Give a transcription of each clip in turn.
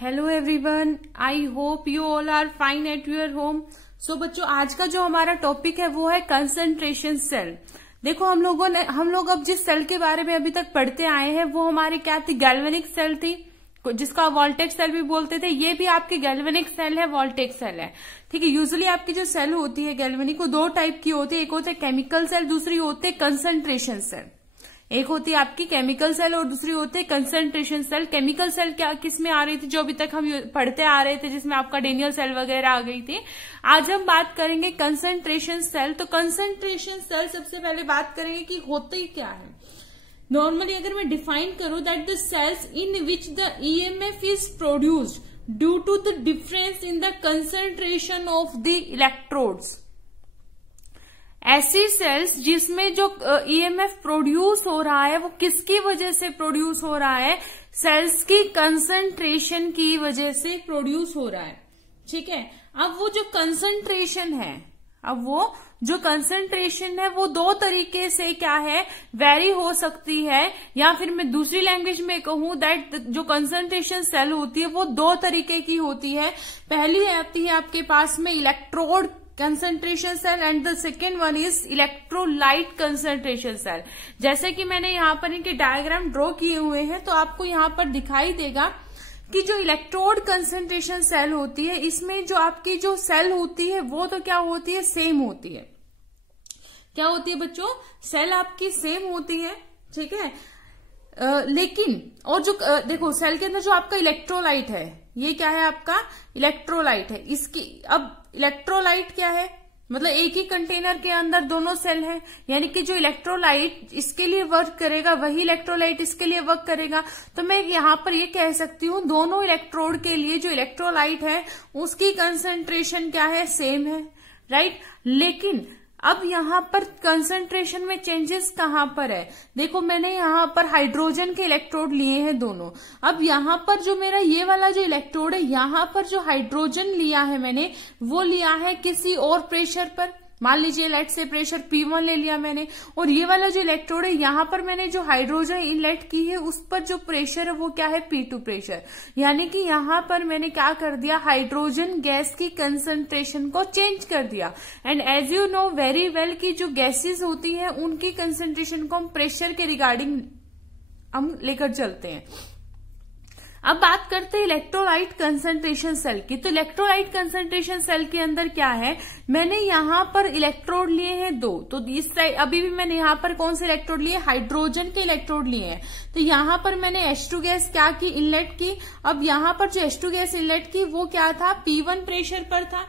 Hello everyone, I hope you all are fine at your home. So बच्चों, आज का जो हमारा टॉपिक है वो है कंसंट्रेशन सेल। देखो हम लोग अब जिस सेल के बारे में अभी तक पढ़ते आए हैं वो हमारी क्या थी, गैल्वेनिक सेल थी, जिसका वोल्टेज सेल भी बोलते थे। ये भी आपकी गैल्वेनिक सेल है, वोल्टेज सेल है। ठीक है, यूजुअली आपकी जो सेल होती है गैल्वेनिक वो दो टाइप की होती है, एक होती है केमिकल सेल, दूसरी होती है कंसंट्रेशन सेल। एक होती है आपकी केमिकल सेल और दूसरी होती है कंसंट्रेशन सेल। केमिकल सेल क्या किस में आ रही थी, जो अभी तक हम पढ़ते आ रहे थे, जिसमें आपका डेनियल सेल वगैरह आ गई थी। आज हम बात करेंगे कंसंट्रेशन सेल। तो कंसंट्रेशन सेल सबसे पहले बात करेंगे कि होते क्या है। नॉर्मली अगर मैं डिफाइन करूं, that the cells in which the EMF is produced due to the difference in the concentration of the electrodes. ऐसी सेल्स जिसमें जो ईएमएफ प्रोड्यूस हो रहा है वो किसकी वजह से प्रोड्यूस हो रहा है, सेल्स की कंसंट्रेशन की वजह से प्रोड्यूस हो रहा है। ठीक है, अब वो जो कंसंट्रेशन है वो दो तरीके से क्या है, वेरी हो सकती है, या फिर मैं दूसरी लैंग्वेज में कहूं दैट जो कंसंट्रेशन सेल होती है वो दो तरीके की होती है। पहली आती है आपके पास में electrode concentration cell and the second one is electrolyte concentration cell. जैसे कि मैंने यहाँ पर इनके डायग्राम ड्रॉ किए हुए हैं, तो आपको यहाँ पर दिखाई देगा कि जो इलेक्ट्रोड कंसंट्रेशन सेल होती है, इसमें जो आपकी जो सेल होती है वो तो क्या होती है, सेम होती है। क्या होती है बच्चों, सेल आपकी सेम होती है। ठीक है, लेकिन और जो देखो सेल के अंदर जो आपका इलेक्ट्रोलाइट है, ये क्या है, आपका इलेक्ट्रोलाइट है। इसकी अब इलेक्ट्रोलाइट क्या है, मतलब एक ही कंटेनर के अंदर दोनों सेल हैं, यानी कि जो इलेक्ट्रोलाइट इसके लिए वर्क करेगा वही इलेक्ट्रोलाइट इसके लिए वर्क करेगा। तो मैं यहाँ पर ये कह सकती हूँ दोनों इलेक्ट्रोड के लिए जो इलेक्ट्रोलाइट है उसकी कंसंट्रेशन क्या है, सेम है, राइट। लेकिन अब यहाँ पर कंसंट्रेशन में चेंजेस कहाँ पर है, देखो मैंने यहाँ पर हाइड्रोजन के इलेक्ट्रोड लिए हैं दोनों। अब यहाँ पर जो मेरा ये वाला जो इलेक्ट्रोड है, यहाँ पर जो हाइड्रोजन लिया है मैंने वो लिया है किसी और प्रेशर पर। मान लीजिए लेट से प्रेशर P1 ले लिया मैंने, और ये वाला जो इलेक्ट्रोड है यहाँ पर मैंने जो हाइड्रोजन इनलेट की है उस पर जो प्रेशर है वो क्या है, P2 प्रेशर। यानी कि यहाँ पर मैंने क्या कर दिया, हाइड्रोजन गैस की कंसंट्रेशन को चेंज कर दिया। And as you know very well कि जो गैसेस होती है उनकी कंसंट्रेशन को हम प्रेशर के रिगार्डिंग हम लेकर चलते हैं। अब बात करते हैं इलेक्ट्रोलाइट कंसंट्रेशन सेल की। तो इलेक्ट्रोलाइट कंसंट्रेशन सेल के अंदर क्या है, मैंने यहाँ पर इलेक्ट्रोड लिए हैं दो। तो इस साइड अभी भी मैंने यहाँ पर कौन से इलेक्ट्रोड लिए, हाइड्रोजन के इलेक्ट्रोड लिए हैं। तो यहाँ पर मैंने H2 गैस क्या की, इनलेट की। अब यहाँ पर जो H2 गैस इनलेट की वो क्या था, P1 प्रेशर पर था।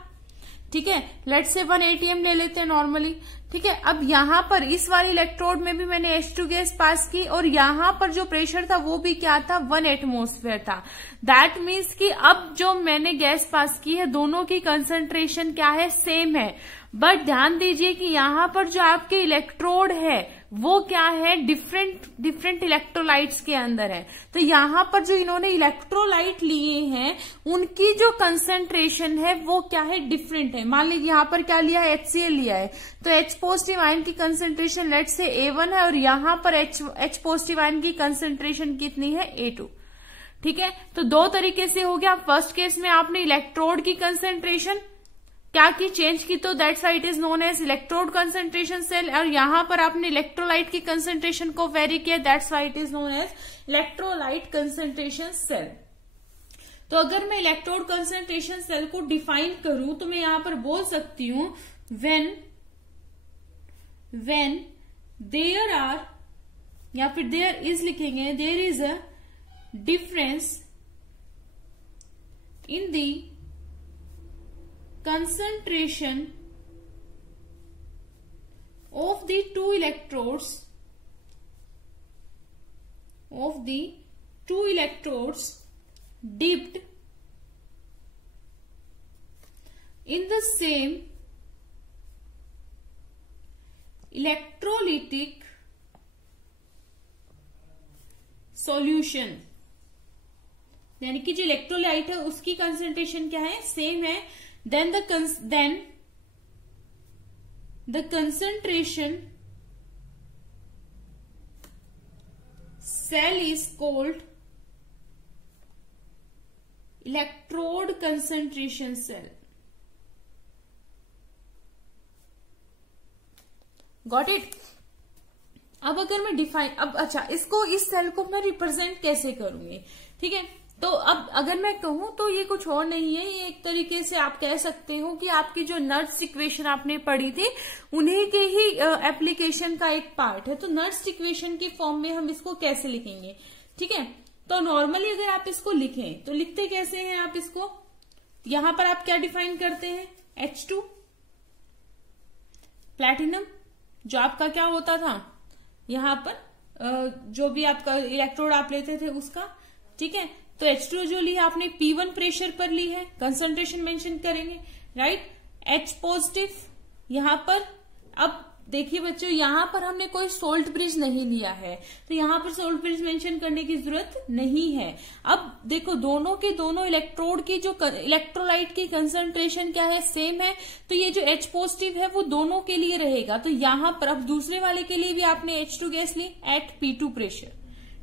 ठीक है, लेट से 1 atm ले लेते हैं नॉर्मली। ठीक है, अब यहाँ पर इस वाले इलेक्ट्रोड में भी मैंने H2 गैस पास की, और यहाँ पर जो प्रेशर था वो भी क्या था, 1 एटमॉस्फेयर था। दैट मीन्स कि अब जो मैंने गैस पास की है दोनों की कंसंट्रेशन क्या है, सेम है। बट ध्यान दीजिए कि यहाँ पर जो आपके इलेक्ट्रोड है वो क्या है, डिफरेंट इलेक्ट्रोलाइट्स के अंदर है। तो यहाँ पर जो इन्होंने इलेक्ट्रोलाइट लिए हैं उनकी जो कंसंट्रेशन है वो क्या है, डिफरेंट है। मान लीजिए यहाँ पर क्या लिया है, HCl लिया है, तो H पॉजिटिव आयन की कंसंट्रेशन लेट से A1 है, और यहाँ पर H पॉजिटिव आयन की कंसंट्रेशन कितनी है, A2। ठीक है, तो दो तरीके से हो गया। फर्स्ट केस में आपने इलेक्ट्रोड की कंसंट्रेशन क्या की, चेंज की, तो that's why it is known as electrode concentration cell. और यहाँ पर आपने इलेक्ट्रोलाइट की कंसंट्रेशन को वेरी किया, that's why it is known as electrolyte concentration cell. तो अगर मैं इलेक्ट्रोड कंसंट्रेशन सेल को डिफाइन करूं तो मैं यहाँ पर बोल सकती हूं व्हेन देयर आर, या फिर देयर इज लिखेंगे, there is a difference in the concentration of the two electrodes dipped in the same electrolytic solution। यानी कि जो इलेक्ट्रोलाइट है उसकी कंसंट्रेशन क्या है, सेम है। Then the concentration cell is called electrode concentration cell. Got it. अब अगर मैं डिफाइन, अब अच्छा इसको, इस सेल को मैं रिप्रेजेंट कैसे करूंगी, ठीक है। तो अब अगर मैं कहूं तो ये कुछ और नहीं है, ये एक तरीके से आप कह सकते हो कि आपकी जो नर्व्स इक्वेशन आपने पढ़ी थी उन्हीं के ही एप्लीकेशन का एक पार्ट है। तो नर्व्स इक्वेशन की फॉर्म में हम इसको कैसे लिखेंगे, ठीक है। तो नॉर्मली अगर आप इसको लिखें तो लिखते कैसे हैं आप इसको, यहां पर आप क्या डिफाइन करते हैं, H2 प्लैटिनम, जो आपका क्या होता था यहां पर जो भी आपका इलेक्ट्रोड आप लेते थे उसका, ठीक है। तो H2 जो ली आपने P1 प्रेशर पर ली है, कंसंट्रेशन मेंशन करेंगे, राइट। H पॉजिटिव यहां पर, अब देखिए बच्चों यहां पर हमने कोई सोल्ट ब्रिज नहीं लिया है, तो यहां पर सोल्ट ब्रिज मेंशन करने की जरूरत नहीं है। अब देखो दोनों के दोनों इलेक्ट्रोड की जो इलेक्ट्रोलाइट की कंसंट्रेशन क्या है, सेम है। तो ये जो H पॉजिटिव है वो दोनों के लिए रहेगा। तो यहां पर अब दूसरे वाले के लिए भी आपने H2 गैस ली एट P2 प्रेशर,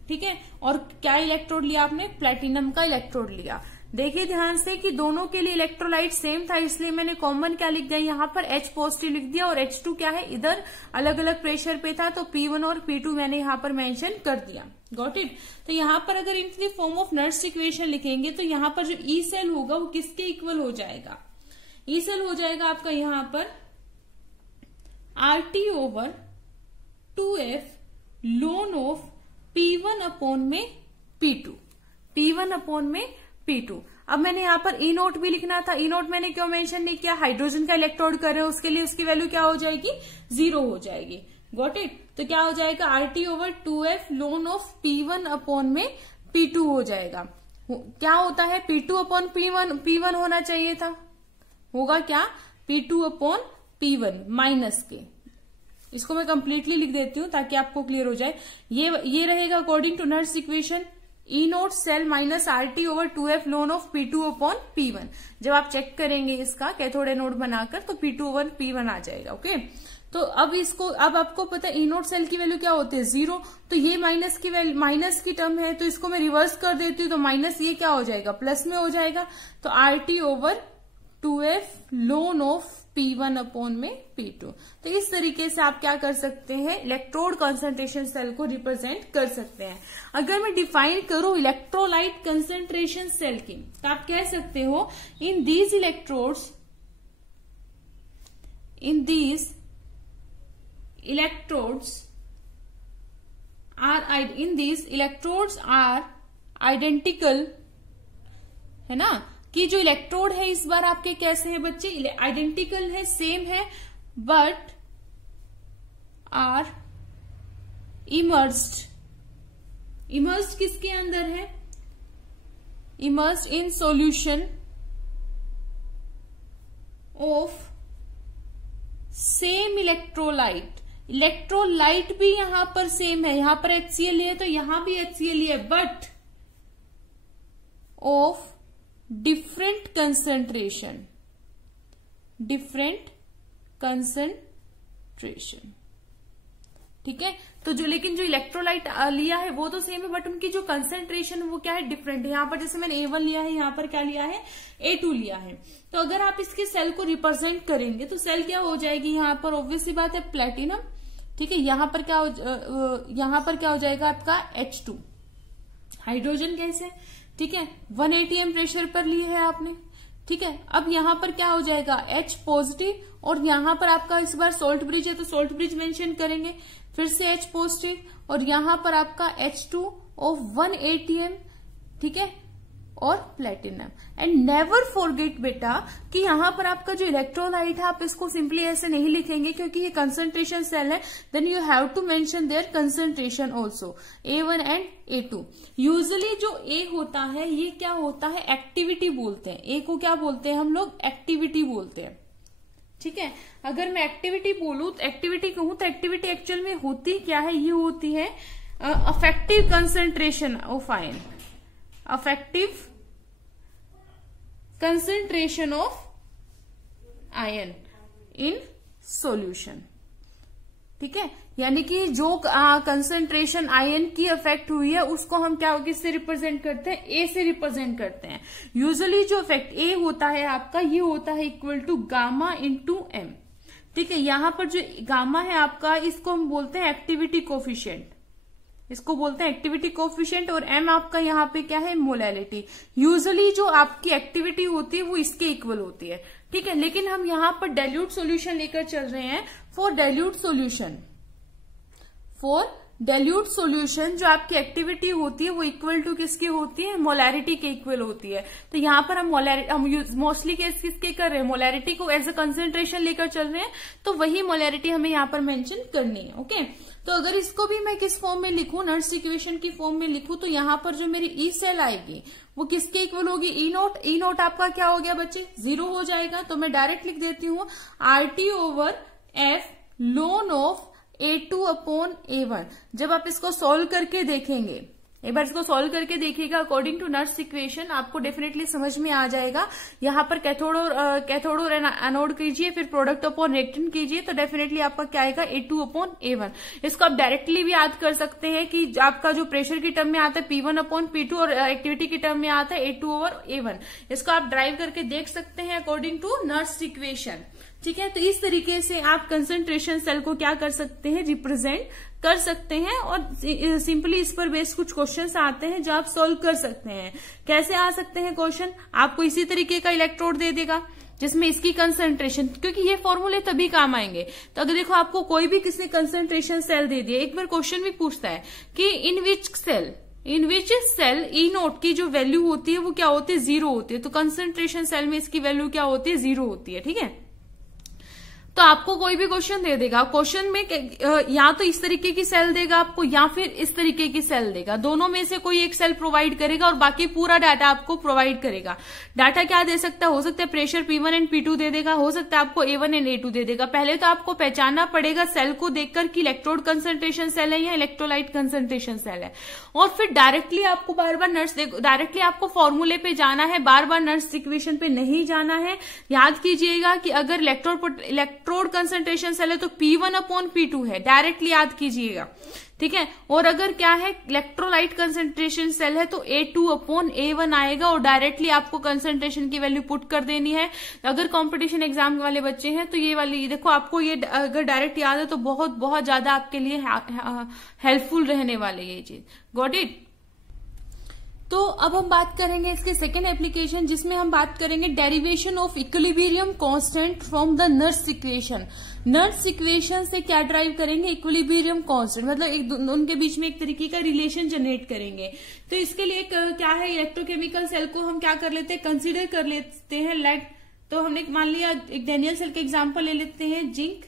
ठीक है। और क्या इलेक्ट्रोड लिया आपने, प्लेटिनम का इलेक्ट्रोड लिया। देखिए ध्यान से कि दोनों के लिए इलेक्ट्रोलाइट सेम था, इसलिए मैंने कॉमन क्या लिख दिया, यहाँ पर H पॉजिटिव लिख दिया, और H2 क्या है इधर अलग अलग प्रेशर पे था, तो P1 और P2 मैंने यहाँ पर मेंशन कर दिया। Got it. तो यहाँ पर अगर in the form of nerves equation लिखेंगे तो यहाँ पर जो ई सेल होगा वो किसके इक्वल हो जाएगा, ई सेल हो जाएगा आपका यहाँ पर RT over 2F ln of P1 upon में P2, P1 अपॉन में P2। अब मैंने यहाँ पर ई नोट भी लिखना था, ई नोट मैंने क्यों मेंशन नहीं किया, हाइड्रोजन का इलेक्ट्रोड कर रहे हो उसके लिए उसकी वैल्यू क्या हो जाएगी, 0 हो जाएगी। Got it. तो क्या हो जाएगा RT over 2F ln of P1 upon में P2 हो जाएगा। क्या होता है, P2 अपॉन P1 होना चाहिए था, होगा क्या P2 अपॉन P1 माइनस के। इसको मैं कंप्लीटली लिख देती हूं ताकि आपको क्लियर हो जाए। ये रहेगा according to Nernst equation E naught cell minus RT over 2F ln of P2 upon P1। जब आप चेक करेंगे इसका कैथोड एनोड बनाकर तो P2 ओवर P1 आ जाएगा। ओके। तो अब इसको, अब आपको पता है ई नोट सेल की वैल्यू क्या होती है, 0। तो ये माइनस की टर्म है, तो इसको मैं रिवर्स कर देती हूँ, तो माइनस ये क्या हो जाएगा, प्लस में हो जाएगा। तो RT over 2F ln of P1 upon में P2। तो इस तरीके से आप क्या कर सकते हैं, इलेक्ट्रोड कंसंट्रेशन सेल को रिप्रेजेंट कर सकते हैं। अगर मैं डिफाइन करूं इलेक्ट्रोलाइट कंसंट्रेशन सेल की, तो आप कह सकते हो in these electrodes are identical, है ना, कि जो इलेक्ट्रोड है इस बार आपके कैसे हैं बच्चे, आइडेंटिकल है, सेम है, बट आर इमर्ज्ड किसके अंदर है, emerged in solution of same electrolyte. Electrolyte भी यहां पर सेम है, यहां पर HCl है तो यहां भी HCl है, बट ऑफ डिफरेंट कंसंट्रेशन, ठीक है। तो जो लेकिन जो इलेक्ट्रोलाइट लिया है वो तो सेम है, बट उनकी जो कंसंट्रेशन वो क्या है, डिफरेंट है। यहां पर जैसे मैंने A1 लिया है, यहां पर क्या लिया है, A2 लिया है। तो अगर आप इसके सेल को रिप्रेजेंट करेंगे तो सेल क्या हो जाएगी, यहां पर ऑब्वियस सी बात है प्लेटिनम, ठीक है। यहां पर क्या हो जाएगा आपका H2 हाइड्रोजन गैस है, ठीक है। 1 atm प्रेशर पर लिए है आपने, ठीक है। अब यहां पर क्या हो जाएगा, H पॉजिटिव, और यहां पर आपका इस बार सोल्ट ब्रिज है तो सोल्ट ब्रिज मेंशन करेंगे, फिर से H पॉजिटिव, और यहां पर आपका H2 ऑफ 1 atm, ठीक है, और प्लेटिनम। एंड नेवर फॉरगेट बेटा कि यहां पर आपका जो इलेक्ट्रोलाइट है आप इसको सिंपली ऐसे नहीं लिखेंगे क्योंकि ये कंसंट्रेशन सेल है, then you have to mention their concentration also, A1 and A2। Usually जो A होता है ये क्या होता है, एक्टिविटी बोलते हैं, A को क्या बोलते हैं हम लोग, एक्टिविटी बोलते हैं, ठीक है। अगर मैं एक्टिविटी बोलूं तो एक्टिविटी कहूं तो एक्टिविटी एक्चुअल में होती क्या है, ये होती है affective concentration of ion, affective concentration of ion in solution, ठीक है, यानी कि जो कंसंट्रेशन आयन की इफेक्ट हुई है उसको हम क्या किससे रिप्रेजेंट करते हैं, ए से रिप्रेजेंट करते हैं। यूजुअली जो इफेक्ट ए होता है आपका, ये होता है equal to gamma into M. ठीक है, यहां पर जो गामा है आपका, इसको हम बोलते हैं एक्टिविटी कोफिशिएंट, इसको बोलते हैं एक्टिविटी कोफिशिएंट, और एम आपका यहाँ पे क्या है, मोलैलिटी। यूजुअली जो आपकी एक्टिविटी होती है वो इसके इक्वल होती है। ठीक है, लेकिन हम यहाँ पर डाइल्यूट सॉल्यूशन लेकर चल रहे हैं। फॉर डाइल्यूट सॉल्यूशन जो आपकी एक्टिविटी होती है वो इक्वल टू किसकी होती है, मोलैरिटी के इक्वल होती है। तो यहाँ पर हम मोस्टली किसके कर रहे हैं, मोलैरिटी को एज अ कंसेंट्रेशन लेकर चल रहे हैं, तो वही मोलैरिटी हमें यहाँ पर मेंशन करनी है। ओके, तो अगर इसको भी मैं किस फॉर्म में लिखूं, नर्स इक्वेशन की फॉर्म में लिखूं, तो यहाँ पर जो मेरी ई सेल आएगी वो किसके इक्वल होगी, ई नोट। ई नोट आपका क्या हो गया बच्चे, 0 हो जाएगा। तो मैं डायरेक्ट लिख देती हूँ RT over F ln of A2 upon A1। जब आप इसको सॉल्व करके देखेंगे, एक बार इसको सॉल्व करके देखिएगा अकॉर्डिंग टू नर्स इक्वेशन, आपको डेफिनेटली समझ में आ जाएगा। यहाँ पर कैथोड और एनोड कीजिए, फिर प्रोडक्ट अपॉन रिएक्टेंट कीजिए, तो डेफिनेटली आपका क्या आएगा, A2 अपॉन A1। इसको आप डायरेक्टली भी याद कर सकते हैं कि आपका जो प्रेशर की टर्म में आता है P1 अपॉन P2 और एक्टिविटी की टर्म में आता है A2 ओवर A1। इसको आप ड्राइव करके देख सकते हैं अकॉर्डिंग टू नर्स इक्वेशन। ठीक है, तो इस तरीके से आप कंसंट्रेशन सेल को क्या कर सकते हैं, रिप्रेजेंट कर सकते हैं, और सिंपली इस पर बेस्ड कुछ क्वेश्चंस आते हैं जो आप सॉल्व कर सकते हैं। कैसे आ सकते हैं क्वेश्चन, आपको इसी तरीके का इलेक्ट्रोड दे देगा जिसमें इसकी कंसंट्रेशन, क्योंकि ये फॉर्मूले तभी काम आएंगे। तो अगर देखो आपको कोई भी किसी कंसंट्रेशन सेल दे दिया, एक बार क्वेश्चन भी पूछता है कि इन विच सेल ई नोट की जो वैल्यू होती है वो क्या होती है, 0 होती है। तो कंसंट्रेशन सेल में इसकी वैल्यू क्या होती है, 0 होती है। ठीक है, तो आपको कोई भी क्वेश्चन दे देगा, क्वेश्चन में या तो इस तरीके की सेल देगा आपको या फिर इस तरीके की सेल देगा, दोनों में से कोई एक सेल प्रोवाइड करेगा और बाकी पूरा डाटा आपको प्रोवाइड करेगा। डाटा क्या दे सकता है, हो सकता है प्रेशर P1 एंड P2 दे देगा, हो सकता है आपको A1 एंड A2 दे देगा। पहले तो आपको पहचानना पड़ेगा सेल को देखकर कि इलेक्ट्रोड कंसंट्रेशन सेल है या इलेक्ट्रोलाइट कंसंट्रेशन सेल है, और फिर डायरेक्टली आपको डायरेक्टली आपको फॉर्मूले पे जाना है, बार बार नर्स इक्वेशन पे नहीं जाना है। याद कीजिएगा कि अगर इलेक्ट्रोड कंसंट्रेशन सेल है तो P1 अपॉन P2 है, डायरेक्टली याद कीजिएगा। ठीक है, और अगर क्या है, इलेक्ट्रोलाइट कंसंट्रेशन सेल है तो A2 अपॉन A1 आएगा, और डायरेक्टली आपको कंसंट्रेशन की वैल्यू पुट कर देनी है। अगर कंपटीशन एग्जाम वाले बच्चे हैं तो ये वाली देखो, आपको ये अगर डायरेक्ट याद है तो बहुत बहुत ज्यादा आपके लिए हेल्पफुल रहने वाले ये चीज। Got it. तो अब हम बात करेंगे इसके सेकेंड एप्लीकेशन, जिसमें हम बात करेंगे derivation of equilibrium constant from the Nernst equation. Nurse equation से क्या ड्राइव करेंगे, इक्विलिब्रियम कांस्टेंट, मतलब उनके बीच में एक तरीके का रिलेशन जनरेट करेंगे। तो इसके लिए क्या है, इलेक्ट्रोकेमिकल सेल को हम क्या कर लेते हैं, कंसिडर कर लेते हैं लेड। तो हमने मान लिया एक डैनियल सेल का एग्जाम्पल ले लेते हैं, जिंक।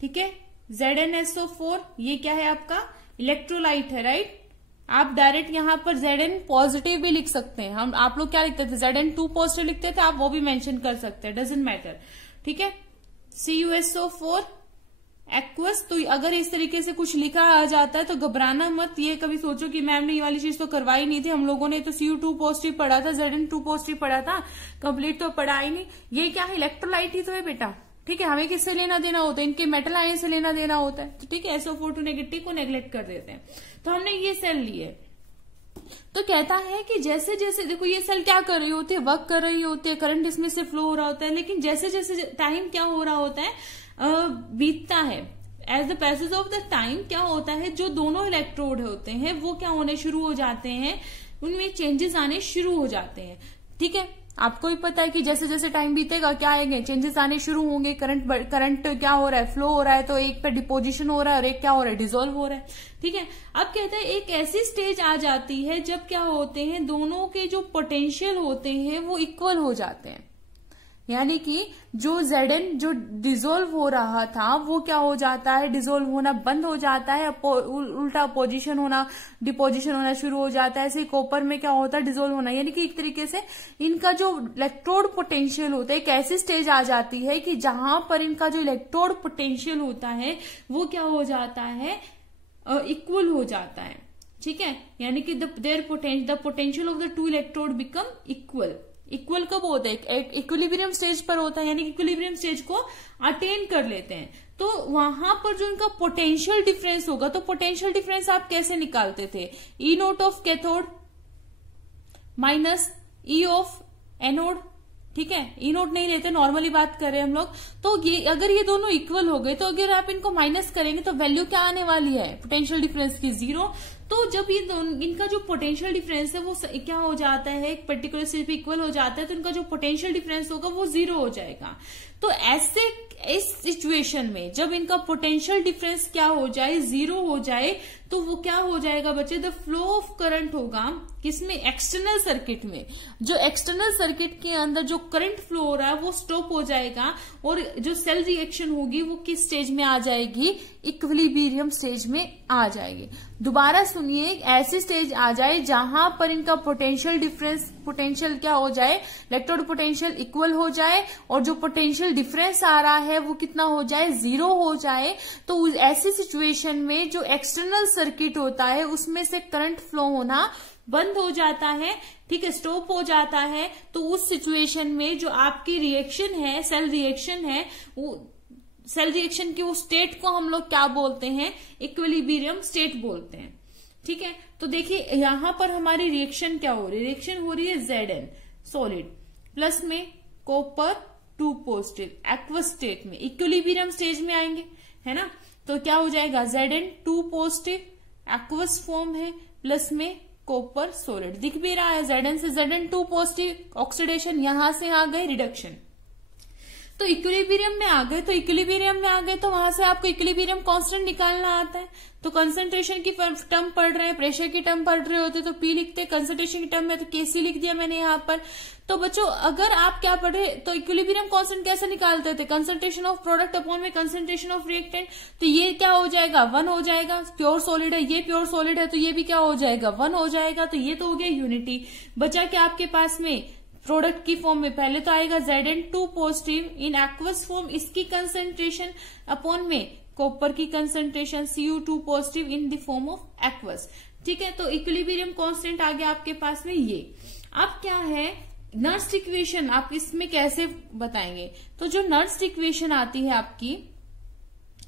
ठीक है, ZnSO4, ये क्या है आपका इलेक्ट्रोलाइट है, राइट। आप डायरेक्ट यहाँ पर Zn पॉजिटिव भी लिख सकते हैं, आप लोग क्या लिखते थे, Zn2 पॉजिटिव लिखते थे, आप वो भी मेंशन कर सकते हैं, डजेंट मैटर। ठीक है, CuSO4 एक्वस। तो अगर इस तरीके से कुछ लिखा आ जाता है तो घबराना मत, ये कभी सोचो कि मैम ने ये वाली चीज तो करवाई नहीं थी, हम लोगों ने तो Cu2 पॉजिटिव पढ़ा था, Zn2 पॉजिटिव पढ़ा था, कंप्लीट तो पढ़ा ही नहीं। ये क्या है, इलेक्ट्रोलाइट ही तो है बेटा। ठीक है, हमें किससे लेना देना होता है, इनके मेटल आयन से लेना देना होता है। ठीक है, SO4 नेगेटिव को नेग्लेक्ट कर देते हैं। तो हमने ये सेल लिए, तो कहता है कि जैसे जैसे देखो ये सेल क्या कर रही होती है, वर्क कर रही होती है, करंट इसमें से फ्लो हो रहा होता है, लेकिन जैसे जैसे टाइम क्या हो रहा होता है, बीतता है, as the passage of the time क्या होता है, जो दोनों इलेक्ट्रोड होते हैं वो क्या होने शुरू हो जाते हैं, उनमें चेंजेस आने शुरू हो जाते हैं। ठीक है, आपको भी पता है कि जैसे जैसे टाइम बीतेगा क्या आएंगे, चेंजेस आने शुरू होंगे। करंट क्या हो रहा है, फ्लो हो रहा है, तो एक पे डिपोजिशन हो रहा है और एक क्या हो रहा है, डिसॉल्व हो रहा है। ठीक है, अब कहते हैं एक ऐसी स्टेज आ जाती है जब क्या होते हैं, दोनों के जो पोटेंशियल होते हैं वो इक्वल हो जाते हैं, यानी कि जो Zn जो डिसॉल्व हो रहा था वो क्या हो जाता है, डिसॉल्व होना बंद हो जाता है, उल्टा पोजीशन होना, डिपोजिशन होना शुरू हो जाता है। ऐसे कॉपर में क्या होता है, डिसॉल्व होना, यानी कि एक तरीके से इनका जो इलेक्ट्रोड पोटेंशियल होता है एक ऐसी स्टेज आ जाती है कि जहां पर इनका जो इलेक्ट्रोड पोटेंशियल होता है वो क्या हो जाता है, इक्वल हो जाता है। ठीक है, यानी कि the potential of the two electrode become equal, equal कब होता है, इक्विलिब्रियम स्टेज पर होता है, यानी कि इक्विलिब्रियम स्टेज को अटेन कर लेते हैं। तो वहां पर जो इनका पोटेंशियल डिफरेंस होगा, तो पोटेंशियल डिफरेंस आप कैसे निकालते थे, E naught of cathode minus E of anode, ठीक है, ई नोट नहीं लेते, नॉर्मली बात कर रहे हैं हम लोग। तो ये अगर ये दोनों इक्वल हो गए, तो अगर आप इनको माइनस करेंगे तो वैल्यू क्या आने वाली है पोटेंशियल डिफरेंस की, 0। तो जब ये इनका जो पोटेंशियल डिफरेंस है वो क्या हो जाता है, एक पर्टिकुलर स्टेज पे इक्वल हो जाता है, तो इनका जो पोटेंशियल डिफरेंस होगा वो 0 हो जाएगा। तो ऐसे इस सिचुएशन में जब इनका पोटेंशियल डिफरेंस क्या हो जाए, 0 हो जाए, तो वो क्या हो जाएगा बच्चे, द फ्लो ऑफ करंट होगा किसमें, एक्सटर्नल सर्किट में। जो एक्सटर्नल सर्किट के अंदर जो करंट फ्लो हो रहा है वो स्टॉप हो जाएगा, और जो सेल रिएक्शन होगी वो किस स्टेज में आ जाएगी, इक्विलिब्रियम स्टेज में आ जाएगी। दोबारा सुनिए, ऐसी स्टेज आ जाए जहां पर इनका पोटेंशियल डिफरेंस, पोटेंशियल क्या हो जाए, इलेक्ट्रोड पोटेंशियल इक्वल हो जाए, और जो पोटेंशियल डिफरेंस आ रहा है वो कितना हो जाए, 0 हो जाए। तो ऐसी सिचुएशन में जो एक्सटर्नल सर्किट होता है उसमें से करंट फ्लो होना बंद हो जाता है, ठीक है, स्टॉप हो जाता है। तो उस सिचुएशन में जो आपकी रिएक्शन है, सेल रिएक्शन है, वो सेल रिएक्शन की वो स्टेट को हम लोग क्या बोलते हैं, इक्विलिब्रियम स्टेट बोलते हैं, ठीक है। तो देखिए यहां पर हमारी रिएक्शन क्या हो रही है, रिएक्शन हो रही है Zn सॉलिड प्लस में कॉपर 2 पॉजिटिव एक्वस स्टेट में, इक्विलिब्रियम स्टेज में आएंगे, है ना। तो क्या हो जाएगा, Zn 2 पॉजिटिव एक्वस फॉर्म है, प्लस में कॉपर सॉलिड, दिख भी रहा है Zn से Zn 2 पॉजिटिव, ऑक्सीडेशन, यहां से आ गए रिडक्शन, तो इक्विलिब्रियम में आ गए। तो इक्विलिब्रियम में आ गए तो वहां से आपको इक्विलिब्रियम कांस्टेंट निकालना आता है। तो कंसंट्रेशन की टर्म पढ़ रहे हैं, प्रेशर की टर्म पढ़ रहे होते तो पी लिखते, कंसंट्रेशन की टर्म में तो केसी लिख दिया मैंने यहाँ पर। तो बच्चों अगर आप क्या पढ़े, तो इक्विलिब्रियम कांस्टेंट कैसे निकालते थे, कंसंट्रेशन ऑफ प्रोडक्ट अपॉन में कंसंट्रेशन ऑफ रिएक्टेंट। तो ये क्या हो जाएगा, 1 हो जाएगा, प्योर सॉलिड है, ये प्योर सॉलिड है, तो ये भी क्या हो जाएगा, 1 हो जाएगा। तो ये तो हो गया यूनिटी। बचा क्या आपके पास में, प्रोडक्ट की फॉर्म में पहले तो आएगा Zn 2 positive in aqueous form, इसकी कंसंट्रेशन अपॉन में कॉपर की concentration Cu2 positive in the form of aqueous, ठीक है। तो इक्विलिब्रियम कांस्टेंट आ गया आपके पास में ये। अब क्या है नर्स इक्वेशन, आप इसमें कैसे बताएंगे, तो जो नर्स इक्वेशन आती है आपकी,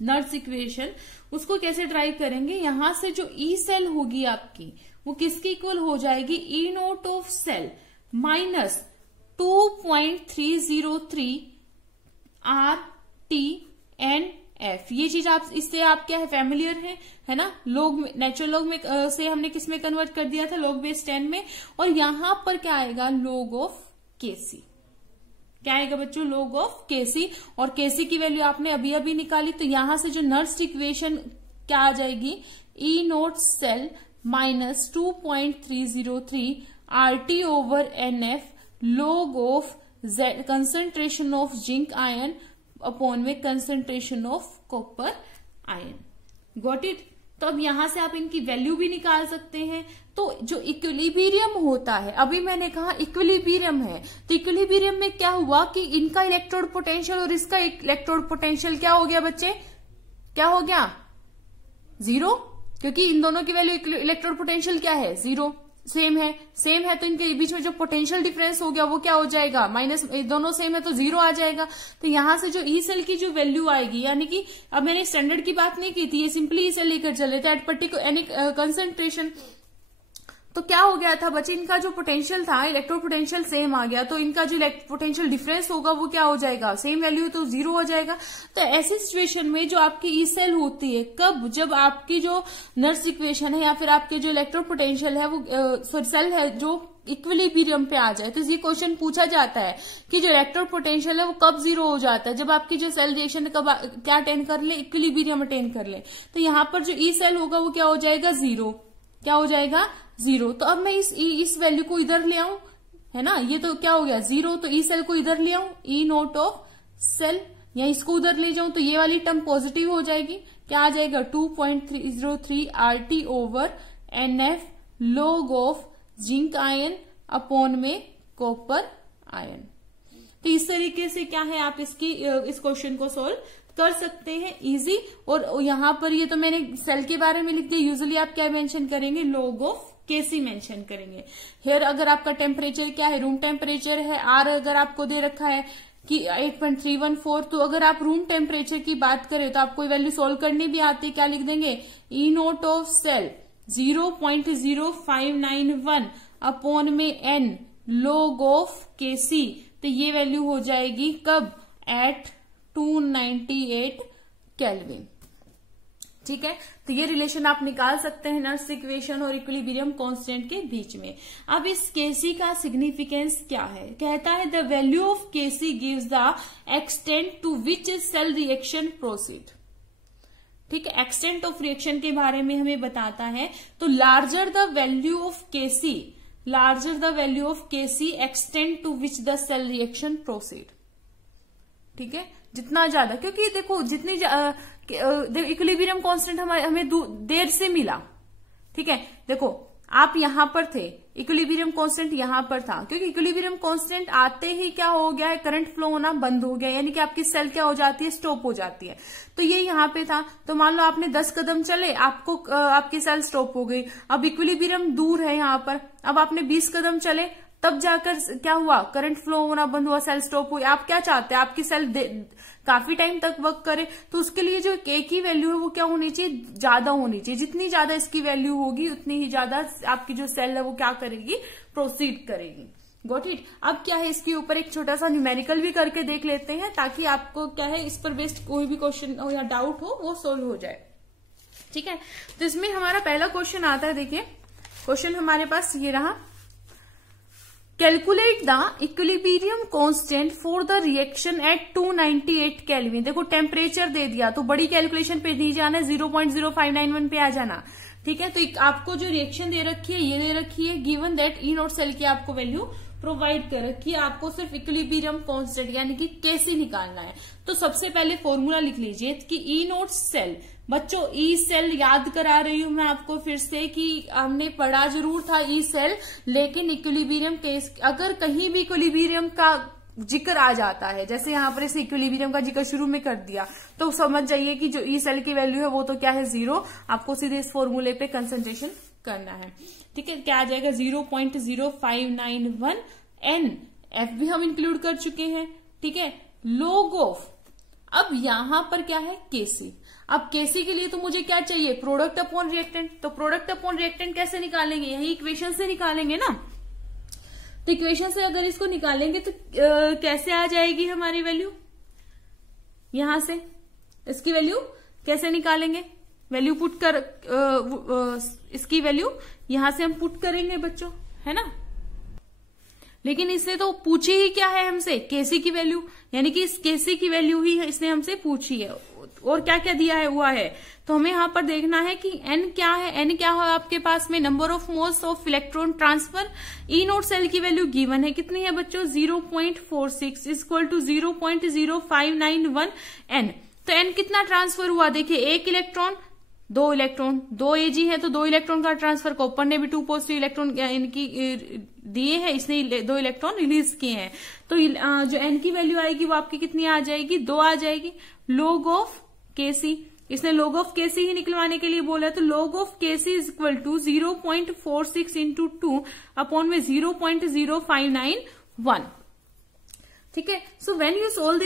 नर्स इक्वेशन उसको कैसे ड्राइव करेंगे, यहां से जो ई सेल होगी आपकी वो किसकी इक्वल हो जाएगी, E naught of cell minus 2.303 RTNF। ये चीज आप इससे आप क्या है फैमिलियर है ना, लोग नेचुरल लॉग में से हमने किस में कन्वर्ट कर दिया था, लॉग बेस 10 में। और यहां पर क्या आएगा, लॉग ऑफ केसी, क्या आएगा बच्चों, लॉग ऑफ केसी। और केसी की वैल्यू आपने अभी अभी निकाली, तो यहां से जो नर्स इक्वेशन क्या आ जाएगी, E naught cell minus 2.303 RT over NF log of concentration of zinc ion upon में concentration of copper ion. Got it. तो अब यहां से आप इनकी वैल्यू भी निकाल सकते हैं। तो जो इक्विलिब्रियम होता है, अभी मैंने कहा इक्विलिब्रियम है, तो इक्विलिब्रियम में क्या हुआ कि इनका इलेक्ट्रोड पोटेंशियल और इसका इलेक्ट्रोड पोटेंशियल क्या हो गया बच्चे, क्या हो गया, 0, क्योंकि इन दोनों की वैल्यू इलेक्ट्रोड पोटेंशियल क्या है, 0, सेम है। तो इनके बीच में जो पोटेंशियल डिफरेंस हो गया वो क्या हो जाएगा, माइनस, दोनों सेम है तो 0 आ जाएगा। तो यहां से जो ई सेल की जो वैल्यू आएगी, यानी कि अब मैंने स्टैंडर्ड की बात नहीं की थी, ये सिंपली ई सेल लेकर चले थे एट पर्टिकुलर एनी कंसंट्रेशन। तो क्या हो गया था बच्चे, इनका जो पोटेंशियल था, इलेक्ट्रोड पोटेंशियल सेम आ गया, तो इनका जो पोटेंशियल डिफरेंस होगा वो क्या हो जाएगा, सेम वैल्यू, तो 0 हो जाएगा। तो ऐसी सिचुएशन में जो आपकी ई सेल होती है, कब, जब आपकी जो नर्स इक्वेशन है या फिर आपके जो इलेक्ट्रोड पोटेंशियल है वो सेल है जो इक्विलिब्रियम पे आ जाए। तो ये क्वेश्चन पूछा जाता है कि जो इलेक्ट्रोड पोटेंशियल है वो कब 0 हो जाता है, जब आपकी जो सेल रिएक्शन कब क्या अटेन कर ले, इक्विलिब्रियम अटेन कर ले। तो यहाँ पर जो ई सेल होगा वो क्या हो जाएगा, 0, क्या हो जाएगा, 0। तो अब मैं इस वैल्यू को इधर ले आऊं, है ना, ये तो क्या हो गया 0, तो ई सेल को इधर ले आऊं, ई नोट ऑफ सेल, या इसको उधर ले जाऊं तो ये वाली टर्म पॉजिटिव हो जाएगी, क्या आ जाएगा 2.303 RT over NF log of zinc ion upon में कॉपर आयन। तो इस तरीके से क्या है आप इस क्वेश्चन को सोल्व कर सकते हैं इजी। और यहां पर ये तो मैंने सेल के बारे में लिख दिया, यूजुअली आप क्या मेंशन करेंगे, लॉग ऑफ केसी मेंशन करेंगे। हियर अगर आपका टेम्परेचर क्या है, रूम टेम्परेचर है, आर अगर आपको दे रखा है कि 8.314, तो अगर आप रूम टेम्परेचर की बात करें तो आपको वैल्यू सोल्व करनी भी आती है। क्या लिख देंगे, ई नोट ऑफ सेल 0.0591 अपॉन में एन लॉग ऑफ केसी, तो ये वैल्यू हो जाएगी कब, एट 298 केल्विन। ठीक है, तो ये रिलेशन आप निकाल सकते हैं नर्स इक्वेशन और इक्विलिब्रियम कांस्टेंट के बीच में। अब इस केसी का सिग्निफिकेंस क्या है, कहता है the value of KC gives the extent to which cell reaction proceed. ठीक है, एक्सटेंट ऑफ रिएक्शन के बारे में हमें बताता है। तो larger the value of KC, larger the value of KC extent to which the cell reaction proceed. ठीक है, जितना ज्यादा, क्योंकि देखो जितनी इक्विलिब्रियम कांस्टेंट हमें देर से मिला। ठीक है, देखो आप यहां पर थे, इक्विलिब्रियम कांस्टेंट यहां पर था, क्योंकि इक्विलिब्रियम कांस्टेंट आते ही क्या हो गया है, करंट फ्लो होना बंद हो गया, यानी कि आपकी सेल क्या हो जाती है, स्टॉप हो जाती है। तो ये यहां पे था, तो मान लो आपने 10 कदम चले, आपको आपकी सेल स्टॉप हो गई। अब इक्विलिब्रियम दूर है यहां पर, अब आपने 20 कदम चले, तब जाकर क्या हुआ, करंट फ्लो होना बंद हुआ, सेल स्टॉप हुई। आप क्या चाहते हैं, आपकी सेल काफी टाइम तक वर्क करे, तो उसके लिए जो के की वैल्यू है वो क्या होनी चाहिए, ज्यादा होनी चाहिए। जितनी ज्यादा इसकी वैल्यू होगी उतनी ही ज्यादा आपकी जो सेल है वो क्या करेगी, प्रोसीड करेगी। Got it. अब क्या है, इसके ऊपर एक छोटा सा न्यूमेरिकल भी करके देख लेते हैं, ताकि आपको क्या है इस पर बेस्ड कोई भी क्वेश्चन हो या डाउट हो वो सोल्व हो जाए। ठीक है, तो इसमें हमारा पहला क्वेश्चन आता है, देखिए क्वेश्चन हमारे पास ये रहा, calculate the equilibrium constant for the reaction at 298 kelvin. देखो टेम्परेचर दे दिया, तो बड़ी कैलकुलेशन पे नहीं जाना, 0.0591 पे आ जाना। ठीक है, तो आपको जो रिएक्शन दे रखी है ये दे रखी है, given that E naught cell की आपको वैल्यू प्रोवाइड कर रखी है, आपको सिर्फ इक्विलिब्रियम कांस्टेंट यानी कि केसी निकालना है। तो सबसे पहले फॉर्मूला लिख लीजिए कि ई नोट सेल, बच्चों ई सेल याद करा रही हूं मैं आपको फिर से कि हमने पढ़ा जरूर था ई सेल, लेकिन इक्विलिब्रियम केस अगर कहीं भी इक्विलिब्रियम का जिक्र आ जाता है, जैसे यहाँ पर इस इक्विलिब्रियम का जिक्र शुरू में कर दिया, तो समझ जाइए कि जो ई सेल की वैल्यू है वो तो क्या है, 0। आपको सीधे इस फॉर्मूले पे कंसंट्रेशन करना है। ठीक है, क्या आ जाएगा, 0.0591 एन, एफ भी हम इंक्लूड कर चुके हैं। ठीक है, लॉग ऑफ, अब यहां पर क्या है, केसी। अब केसी के लिए तो मुझे क्या चाहिए, प्रोडक्ट अपॉन रिएक्टेंट। तो प्रोडक्ट अपॉन रिएक्टेंट कैसे निकालेंगे, यही इक्वेशन से निकालेंगे ना। तो इक्वेशन से अगर इसको निकालेंगे तो कैसे आ जाएगी हमारी वैल्यू, यहां से इसकी वैल्यू कैसे निकालेंगे, वैल्यू पुट कर इसकी वैल्यू यहां से हम पुट करेंगे बच्चों, है ना। लेकिन इसने तो पूछी ही क्या है हमसे, केसी की वैल्यू, यानी कि इस केसी की वैल्यू ही इसने हमसे पूछी है, और क्या क्या दिया है हुआ है। तो हमें यहाँ पर देखना है कि एन क्या है, एन क्या है आपके पास में, number of moles of electron transfer. E naught cell की वैल्यू गिवन है, कितनी है बच्चों, 0.46 इक्वल टू 0.0591 एन। तो एन कितना ट्रांसफर हुआ, देखिए 1 इलेक्ट्रॉन 2 इलेक्ट्रॉन, 2 एजी है तो 2 इलेक्ट्रॉन का ट्रांसफर, कॉपर ने भी 2 पॉजिटिव इलेक्ट्रॉन इनकी दिए हैं, इसने 2 इलेक्ट्रॉन रिलीज किए हैं। तो जो एन की वैल्यू आएगी वो आपकी कितनी आ जाएगी, 2 आ जाएगी। लॉग ऑफ केसी, इसने लॉग ऑफ केसी ही निकलवाने के लिए बोला है, तो log of KC is equal to 0.46 into 2 upon में 0.0591। ठीक है, so when you solve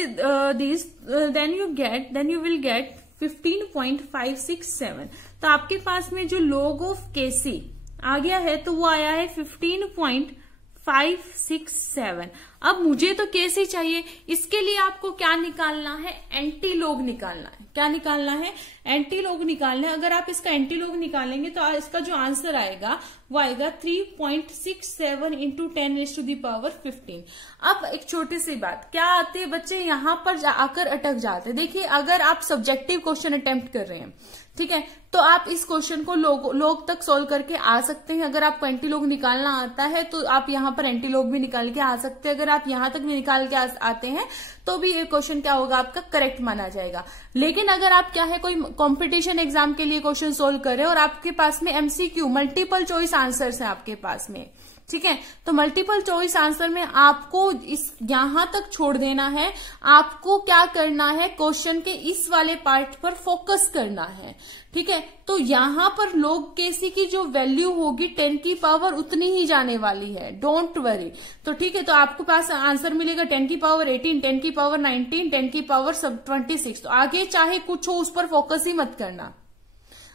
this then you will get 15.567। तो आपके पास में जो लॉग ऑफ केसी आ गया है तो वो आया है 15.567। अब मुझे तो केसी चाहिए, इसके लिए आपको क्या निकालना है, एंटी लॉग निकालना है। क्या निकालना है, एंटी लॉग निकालना है। अगर आप इसका एंटी लॉग निकालेंगे तो इसका जो आंसर आएगा वो आएगा 3.67 इंटू 10⁻15। अब एक छोटी सी बात क्या आती है, बच्चे यहां पर आकर अटक जाते हैं। देखिए अगर आप सब्जेक्टिव क्वेश्चन अटेम्प्ट कर रहे हैं, ठीक है, तो आप इस क्वेश्चन को लॉग तक सोल्व करके आ सकते हैं। अगर आपको एंटी लॉग निकालना आता है तो आप यहाँ पर एंटी लॉग भी निकाल के आ सकते हैं। अगर आप यहाँ तक भी निकाल के आते हैं तो भी ये क्वेश्चन क्या होगा, आपका करेक्ट माना जाएगा। लेकिन अगर आप क्या है कोई कंपटीशन एग्जाम के लिए क्वेश्चन सोल्व कर रहे हैं और आपके पास में एमसीक्यू मल्टीपल चॉइस आंसर्स हैं आपके पास में, ठीक है। तो मल्टीपल चॉइस आंसर में आपको इस यहां तक छोड़ देना है, आपको क्या करना है, क्वेश्चन के इस वाले पार्ट पर फोकस करना है, ठीक है। तो यहां पर log Kc की जो वैल्यू होगी 10 की पावर उतनी ही जाने वाली है, डोंट वरी। तो ठीक है, तो आपको पास आंसर मिलेगा 10 की पावर 18, 10 की पावर 19, 10 की पावर 26। तो आगे चाहे कुछ हो उस पर फोकस ही मत करना,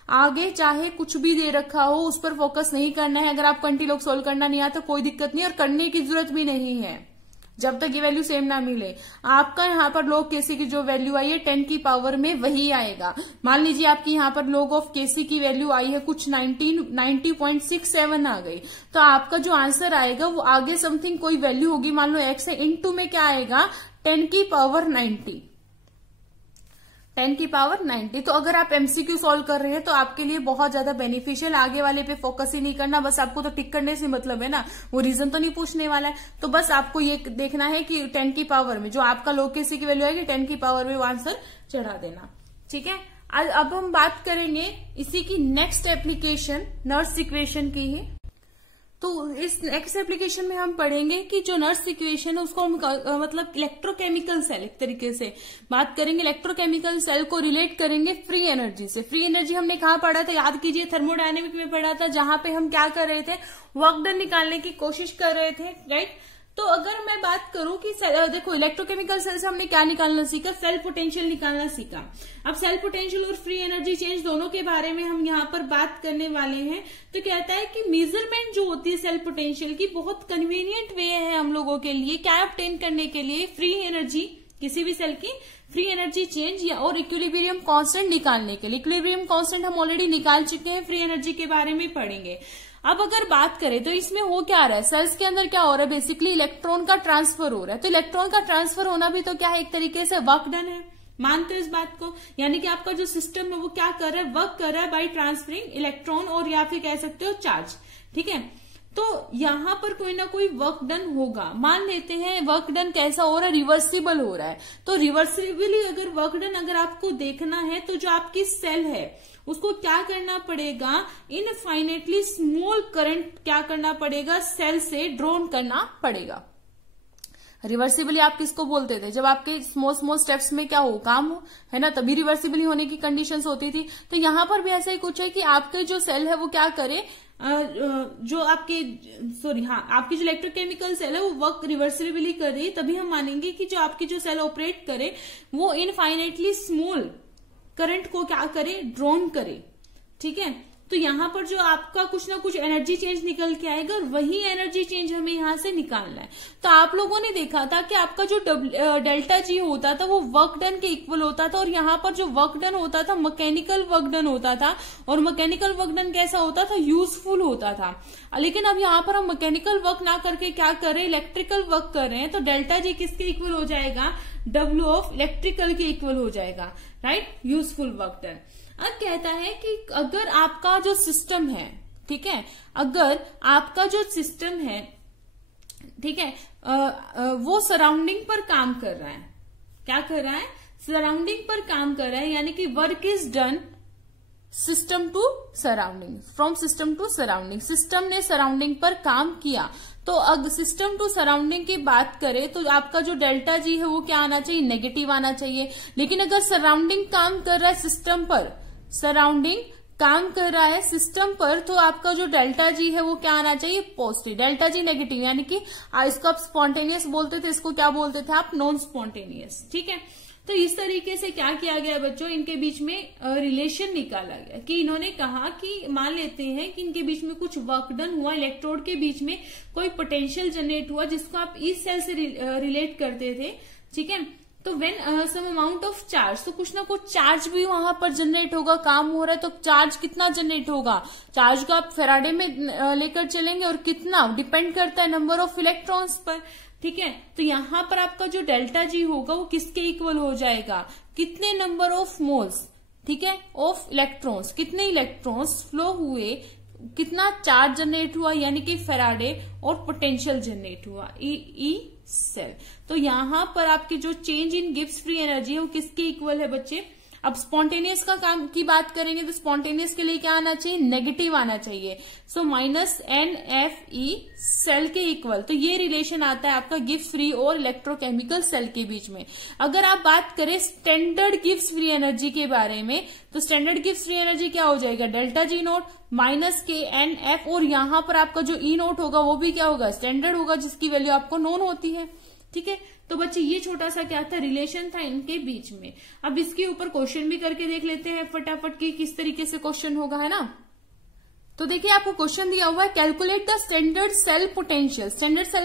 आगे चाहे कुछ भी दे रखा हो उस पर फोकस नहीं करना है। अगर आपको एंटी लॉग सोल्व करना नहीं आता कोई दिक्कत नहीं, और करने की जरूरत भी नहीं है जब तक ये वैल्यू सेम ना मिले। आपका यहाँ पर log Kc की जो वैल्यू आई है 10 की पावर में वही आएगा। मान लीजिए आपकी यहाँ पर log ऑफ Kc की वैल्यू आई है कुछ 90.67 आ गई, तो आपका जो आंसर आएगा वो आगे समथिंग कोई वैल्यू होगी, मान लो x है, इनटू में क्या आएगा 10 की पावर 90, 10 की पावर 90। तो अगर आप एमसीक्यू सॉल्व कर रहे हैं तो आपके लिए बहुत ज्यादा बेनिफिशियल, आगे वाले पे फोकस ही नहीं करना, बस आपको तो टिक करने से मतलब है ना, वो रीजन तो नहीं पूछने वाला है। तो बस आपको ये देखना है कि 10 की पावर में जो आपका log Kc की वैल्यू आएगी 10 की पावर में वो आंसर चढ़ा देना, ठीक है। अब हम बात करेंगे इसी की नेक्स्ट एप्लीकेशन नर्स इक्वेशन की ही। तो इस नेक्स्ट एप्लीकेशन में हम पढ़ेंगे कि जो नर्स इक्वेशन है उसको हम मतलब इलेक्ट्रोकेमिकल सेल, एक तरीके से बात करेंगे, इलेक्ट्रोकेमिकल सेल को रिलेट करेंगे फ्री एनर्जी से। फ्री एनर्जी हमने कहाँ पढ़ा था, याद कीजिए, थर्मोडायनेमिक में पढ़ा था, जहां पे हम क्या कर रहे थे, वर्क डन निकालने की कोशिश कर रहे थे, राइट। तो अगर मैं बात करूं कि देखो इलेक्ट्रोकेमिकल सेल से हमने क्या निकालना सीखा, सेल पोटेंशियल निकालना सीखा। अब सेल पोटेंशियल और फ्री एनर्जी चेंज दोनों के बारे में हम यहाँ पर बात करने वाले हैं। तो कहता है कि मेजरमेंट जो होती है सेल पोटेंशियल की बहुत कन्वीनियंट वे है हम लोगों के लिए क्या ऑब्टेन करने के लिए, फ्री एनर्जी, किसी भी सेल की फ्री एनर्जी चेंज या और इक्विलिब्रियम कांस्टेंट निकालने के लिए। इक्विलिब्रियम कांस्टेंट हम ऑलरेडी निकाल चुके हैं, फ्री एनर्जी के बारे में पढ़ेंगे। अब अगर बात करें तो इसमें हो क्या रहा है, सेल्स के अंदर क्या हो रहा है, बेसिकली इलेक्ट्रॉन का ट्रांसफर हो रहा है। तो इलेक्ट्रॉन का ट्रांसफर होना भी तो क्या है, एक तरीके से वर्क डन है, मानते हो इस बात को, यानी कि आपका जो सिस्टम है वो क्या कर रहा है, वर्क कर रहा है बाय ट्रांसफरिंग इलेक्ट्रॉन और या फिर कह सकते हो चार्ज, ठीक है। तो यहां पर कोई ना कोई वर्क डन होगा, मान लेते हैं वर्क डन कैसा हो रहा है, रिवर्सिबल हो रहा है। तो रिवर्सिबली अगर वर्क डन अगर आपको देखना है तो जो आपकी सेल है उसको क्या करना पड़ेगा, इनफाइनेटली स्मॉल करंट क्या करना पड़ेगा, सेल से ड्रॉन करना पड़ेगा। रिवर्सिबली आप किसको बोलते थे, जब आपके स्मॉल स्मॉल स्टेप्स में क्या हो, काम हो, है ना, तभी रिवर्सिबली होने की कंडीशंस होती थी। तो यहां पर भी ऐसा ही कुछ है कि आपके जो सेल है वो क्या करे, जो आपके आपकी जो इलेक्ट्रोकेमिकल सेल है वो वर्क रिवर्सिबली कर रही है, तभी हम मानेंगे कि जो आपकी जो सेल ऑपरेट करे वो इनफाइनेटली स्मॉल करंट को क्या करे, ड्रॉन करे, ठीक है। तो यहां पर जो आपका कुछ ना कुछ एनर्जी चेंज निकल के आएगा और वही एनर्जी चेंज हमें यहां से निकालना है। तो आप लोगों ने देखा था कि आपका जो डेल्टा जी होता था वो वर्क डन के इक्वल होता था, और यहाँ पर जो वर्क डन होता था मैकेनिकल वर्क डन होता था, और मैकेनिकल वर्क डन कैसा होता था, यूजफुल होता था। लेकिन अब यहाँ पर हम मैकेनिकल वर्क ना करके क्या कर रहे हैं, इलेक्ट्रिकल वर्क कर रहे हैं। तो डेल्टा जी किसके इक्वल हो जाएगा, W ऑफ इलेक्ट्रिकल के इक्वल हो जाएगा, राइट, यूजफुल वर्क डन। अब कहता है कि अगर आपका जो सिस्टम है, ठीक है, अगर आपका जो सिस्टम है, ठीक है, वो सराउंडिंग पर काम कर रहा है, क्या कर रहा है, सराउंडिंग पर काम कर रहा है, यानी कि work is done system to surrounding, from system to surrounding, system ने सराउंडिंग पर काम किया। तो अगर सिस्टम टू सराउंडिंग की बात करें तो आपका जो डेल्टा जी है वो क्या आना चाहिए, नेगेटिव आना चाहिए। लेकिन अगर सराउंडिंग काम कर रहा है सिस्टम पर, सराउंडिंग काम कर रहा है सिस्टम पर, तो आपका जो डेल्टा जी है वो क्या आना चाहिए, पॉजिटिव। डेल्टा जी नेगेटिव, यानी कि इसको आप स्पॉन्टेनियस बोलते थे, इसको क्या बोलते थे आप, नॉन स्पॉन्टेनियस, ठीक है। तो इस तरीके से क्या किया गया बच्चों, इनके बीच में रिलेशन निकाला गया कि इन्होंने कहा कि मान लेते हैं कि इनके बीच में कुछ वर्क डन हुआ, इलेक्ट्रोड के बीच में कोई पोटेंशियल जनरेट हुआ जिसको आप इस सेल से रिलेट करते थे, ठीक है। तो when some amount of charge, तो कुछ ना कुछ चार्ज भी वहां पर जनरेट होगा, काम हो रहा है। तो चार्ज कितना जनरेट होगा, चार्ज को आप फेराडे में लेकर चलेंगे और कितना डिपेंड करता है नंबर ऑफ इलेक्ट्रॉन्स पर, ठीक है। तो यहां पर आपका जो डेल्टा जी होगा वो किसके इक्वल हो जाएगा, कितने नंबर ऑफ मोल्स, ठीक है, ऑफ इलेक्ट्रॉन्स, कितने इलेक्ट्रॉन्स फ्लो हुए, कितना चार्ज जनरेट हुआ, यानी कि फेराडे, और पोटेंशियल जनरेट हुआ, ई सेल। तो यहां पर आपकी जो change in Gibbs free energy है वो किसके इक्वल है बच्चे, अब स्पॉन्टेनियस का काम की बात करेंगे तो स्पॉन्टेनियस के लिए क्या आना चाहिए, नेगेटिव आना चाहिए। सो -NFe सेल के इक्वल, तो ये रिलेशन आता है आपका गिब्स फ्री और इलेक्ट्रोकेमिकल सेल के बीच में। अगर आप बात करें स्टैंडर्ड गिब्स फ्री एनर्जी के बारे में, तो स्टैंडर्ड गिब्स फ्री एनर्जी क्या हो जाएगा, डेल्टा जी नोट -KNF, और यहां पर आपका जो ई नोट होगा वो भी क्या होगा, स्टैंडर्ड होगा, जिसकी वैल्यू आपको नोन होती है। ठीक है, तो बच्चे ये छोटा सा क्या था, रिलेशन था इनके बीच में। अब इसके ऊपर क्वेश्चन भी करके देख लेते हैं फटाफट की किस तरीके से क्वेश्चन होगा, है ना। तो देखिए आपको क्वेश्चन दिया हुआ है, calculate the standard cell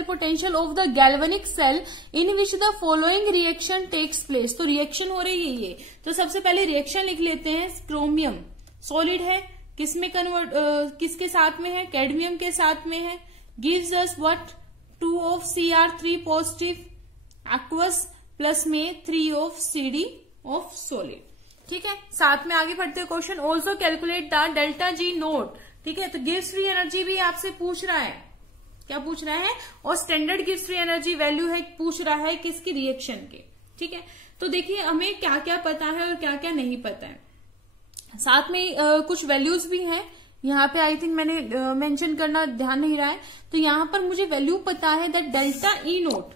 potential of the galvanic cell in which the following reaction takes place. तो रिएक्शन हो रही है ये, तो सबसे पहले रिएक्शन लिख लेते हैं। क्रोमियम सॉलिड है, किसमें कन्वर्ट, किसके साथ में है, कैडमियम के साथ में है। Gives us what, 2 of Cr3 positive aqueous plus में 3 of CD of सॉलिड। ठीक है, साथ में आगे बढ़ते हैं question. Also calculate the delta G note. ठीक है, तो गिव्स फ्री एनर्जी भी आपसे पूछ रहा है, क्या पूछ रहा है, और standard gives free energy value है, पूछ रहा है किसकी, रिएक्शन के। ठीक है, तो देखिए हमें क्या क्या पता है और क्या क्या नहीं पता है, साथ में कुछ वैल्यूज भी हैं। यहाँ पे आई थिंक मैंने मेंशन करना ध्यान नहीं रहा है, तो यहाँ पर मुझे वैल्यू पता है that delta E naught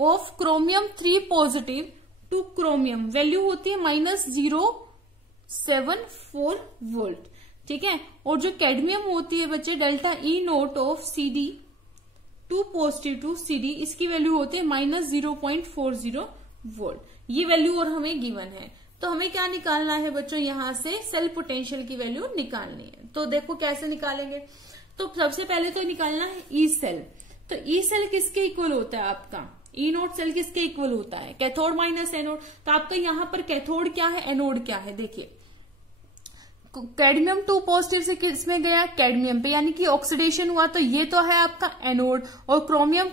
of chromium 3 positive two chromium value होती है -0.74 वोल्ट। ठीक है, और जो कैडमियम होती है बच्चे, delta E naught of CD 2 positive to CD, इसकी वैल्यू होती है -0.40 वोल्ट। ये वैल्यू और हमें गिवन है, तो हमें क्या निकालना है बच्चों, यहां से सेल पोटेंशियल की वैल्यू निकालनी है। तो देखो कैसे निकालेंगे, तो सबसे पहले तो निकालना है ई सेल। तो ई सेल किसके इक्वल होता है आपका, ई नोट सेल किसके इक्वल होता है, कैथोड माइनस एनोड। तो आपका यहाँ पर कैथोड क्या है, एनोड क्या है, देखिए कैडमियम 2 पॉजिटिव से किसमें गया, कैडमियम पे, यानी कि ऑक्सीडेशन हुआ, तो ये तो है आपका एनोड। और कैडमियम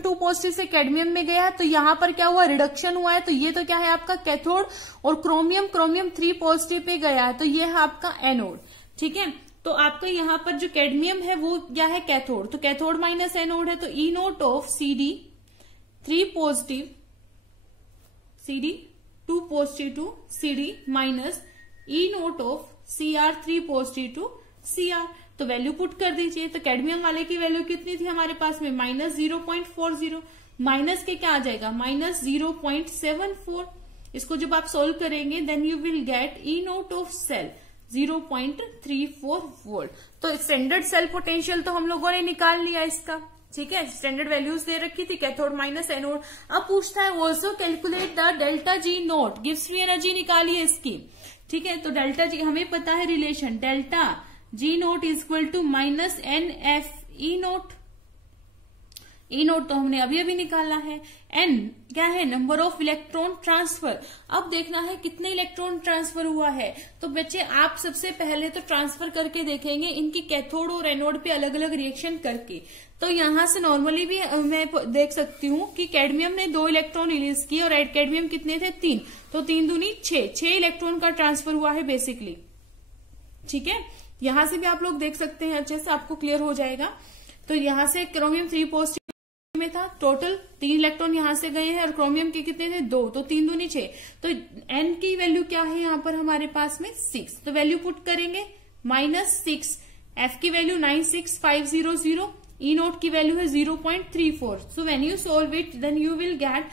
2 पॉजिटिव से कैडमियम में गया है, तो यहां पर क्या हुआ, रिडक्शन हुआ है, तो ये तो क्या है आपका कैथोड। और क्रोमियम 3 पॉजिटिव पे गया है, तो ये है आपका एनोड। ठीक है, तो आपका यहाँ पर जो कैडमियम है वो क्या है, कैथोड, तो कैथोड माइनस एनोड है, तो E naught of CD 3 positive CD 2 positive to CD minus E naught of Cr 3 positive to Cr। तो वैल्यू पुट कर दीजिए, तो कैडमियम वाले की वैल्यू कितनी थी हमारे पास में, -0.40, माइनस के क्या आ जाएगा, -0.74। इसको जब आप सोल्व करेंगे then you will get E naught of cell 0.34 volt. तो स्टैंडर्ड सेल पोटेंशियल तो हम लोगों ने निकाल लिया इसका। ठीक है, स्टैंडर्ड वैल्यूज दे रखी थी, कैथोड माइनस एनोड। अब पूछता है also calculate the delta G note, gives free energy निकालिए इसकी। ठीक है, तो डेल्टा जी हमें पता है relation, delta G naught is equal to -NFe naught. E naught तो हमने अभी अभी निकाला है। एन क्या है, नंबर ऑफ इलेक्ट्रॉन ट्रांसफर। अब देखना है कितने इलेक्ट्रॉन ट्रांसफर हुआ है। तो बच्चे आप सबसे पहले तो ट्रांसफर करके देखेंगे इनकी कैथोड और एनोड पे अलग अलग रिएक्शन करके। तो यहां से नॉर्मली भी मैं देख सकती हूँ कि कैडमियम ने 2 इलेक्ट्रॉन रिलीज किए और कैडमियम कितने थे, 3, तो 3 दूनी 6 इलेक्ट्रॉन का ट्रांसफर हुआ है बेसिकली। ठीक है, यहां से भी आप लोग देख सकते हैं, अच्छे से आपको क्लियर हो जाएगा। तो यहां से क्रोमियम 3 पॉजिटिव में था, टोटल 3 इलेक्ट्रॉन यहां से गए हैं और क्रोमियम के कितने थे, 2, तो 3 दूनी 6। तो एन की वैल्यू क्या है यहाँ पर हमारे पास में 6, तो वैल्यू पुट करेंगे -6। एफ की वैल्यू 96500, ई नोट की वैल्यू है 0.34। So when you solve it then you will get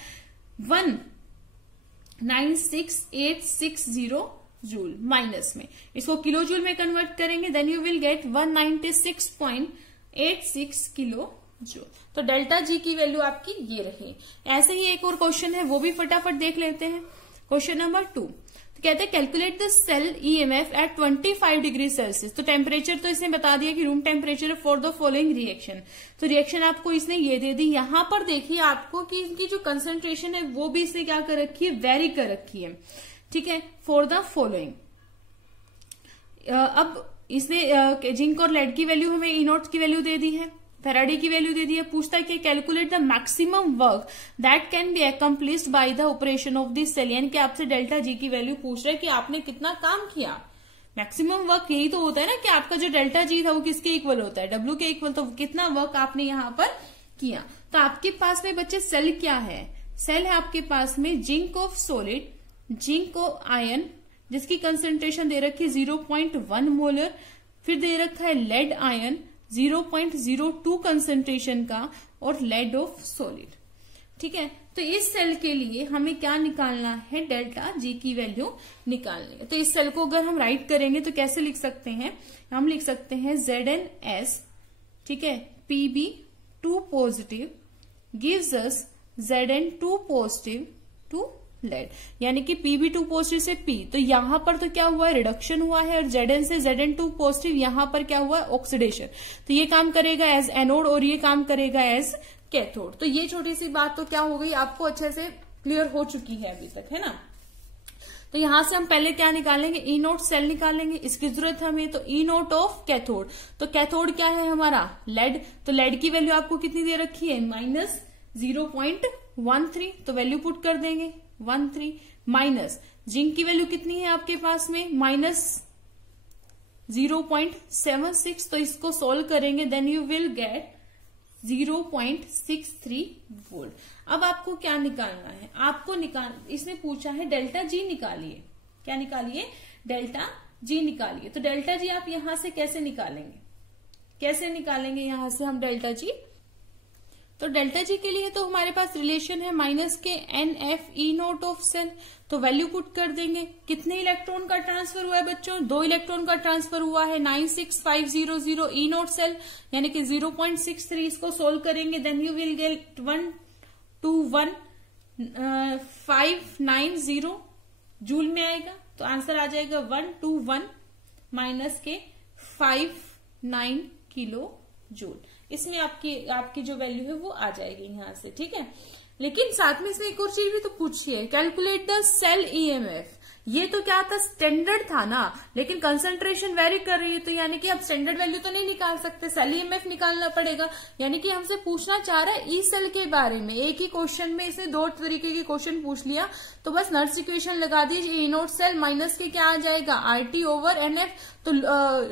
196,860 joule. Minus में इसको किलो जूल में कन्वर्ट करेंगे then you will get 196.86 kilo joule. तो डेल्टा जी की वैल्यू आपकी ये रही। ऐसे ही एक और क्वेश्चन है, वो भी फटाफट देख लेते हैं। क्वेश्चन नंबर 2, तो कहते हैं calculate the cell EMF at 25 degree Celsius. तो टेम्परेचर तो इसने बता दिया कि room temperature for the following reaction. तो रिएक्शन आपको इसने ये दे दी। यहां पर देखिए आपको कि इनकी जो कंसंट्रेशन है वो भी इसने क्या कर रखी है, वेरी कर रखी है। ठीक है, फॉर द फॉलोइंग। अब इसने जिंक और लेड की वैल्यू हमें ई नोट की वैल्यू दे दी है, फेराडे की वैल्यू दे दी है। पूछता है कि calculate the maximum work that can be accomplished by the operation of this cell, यानी कि आपसे डेल्टा जी की वैल्यू पूछ रहा है कि आपने कितना काम किया। मैक्सिमम वर्क यही तो होता है ना कि आपका जो डेल्टा जी था वो किसके इक्वल होता है, डब्ल्यू के इक्वल। तो कितना वर्क आपने यहाँ पर किया। तो आपके पास में बच्चे सेल क्या है, सेल है आपके पास में zinc of solid zinc ion जिसकी कंसेंट्रेशन दे रखी है 0.1 मोलर, फिर दे रखा है लेड आयन 0.02 कंसेंट्रेशन का और लेड ऑफ सॉलिड। ठीक है, तो इस सेल के लिए हमें क्या निकालना है, डेल्टा जी की वैल्यू निकालनी है। तो इस सेल को अगर हम राइट करेंगे तो कैसे लिख सकते हैं, हम लिख सकते हैं ZnS, ठीक है, Pb2 positive gives us Zn2 positive to lead, यानी कि Pb2 पॉजिटिव से P, तो यहां पर तो क्या हुआ है, रिडक्शन हुआ है, और Zn से Zn2 पॉजिटिव यहां पर क्या हुआ है, ऑक्सीडेशन। तो ये काम करेगा एज एनोड और ये काम करेगा एज कैथोड। तो ये छोटी सी बात तो क्या हो गई, आपको अच्छे से क्लियर हो चुकी है अभी तक, है ना। तो यहां से हम पहले क्या निकालेंगे, ई नोट सेल निकालेंगे, इसकी जरूरत है हमें। तो ई नोट ऑफ कैथोड, तो कैथोड क्या है हमारा, लेड, तो लेड की वैल्यू आपको कितनी दे रखी है, -0.13, तो वैल्यू पुट कर देंगे 13, माइनस जिंक की वैल्यू कितनी है आपके पास में, -0.76, तो इसको सोल्व करेंगे, then you will get 0.63 volt. अब आपको क्या निकालना है, आपको इसने पूछा है डेल्टा जी निकालिए, क्या निकालिए, डेल्टा जी निकालिए। तो डेल्टा जी आप यहां से कैसे निकालेंगे यहां से हम डेल्टा जी, तो डेल्टा जी के लिए तो हमारे पास रिलेशन है माइनस के NF(E0) ऑफ सेल, तो वैल्यू पुट कर देंगे। कितने इलेक्ट्रॉन का ट्रांसफर हुआ है बच्चों, 2 इलेक्ट्रॉन का ट्रांसफर हुआ है 96500 E0 सेल, यानी कि 0.63, इसको सोल्व करेंगे, then you will get 121,590 joule में आएगा। तो आंसर आ जाएगा 121 माइनस के 59 किलो जूल। इसमें आपकी जो वैल्यू है वो आ जाएगी यहां से, ठीक है। लेकिन साथ में इसने एक और चीज भी तो पूछी है, कैलकुलेट द सेल EMF। ये तो क्या था, स्टैंडर्ड था ना, लेकिन कंसंट्रेशन वेरी कर रही है, तो यानी कि अब स्टैंडर्ड वैल्यू तो नहीं निकाल सकते, सेल EMF निकालना पड़ेगा। यानी कि हमसे पूछना चाह रहा है ई सेल के बारे में। एक ही क्वेश्चन में इसने 2 तरीके के क्वेश्चन पूछ लिया, तो बस नर्स इक्वेशन लगा दीजिए, E0 सेल माइनस के क्या आ जाएगा, RT ओवर NF, तो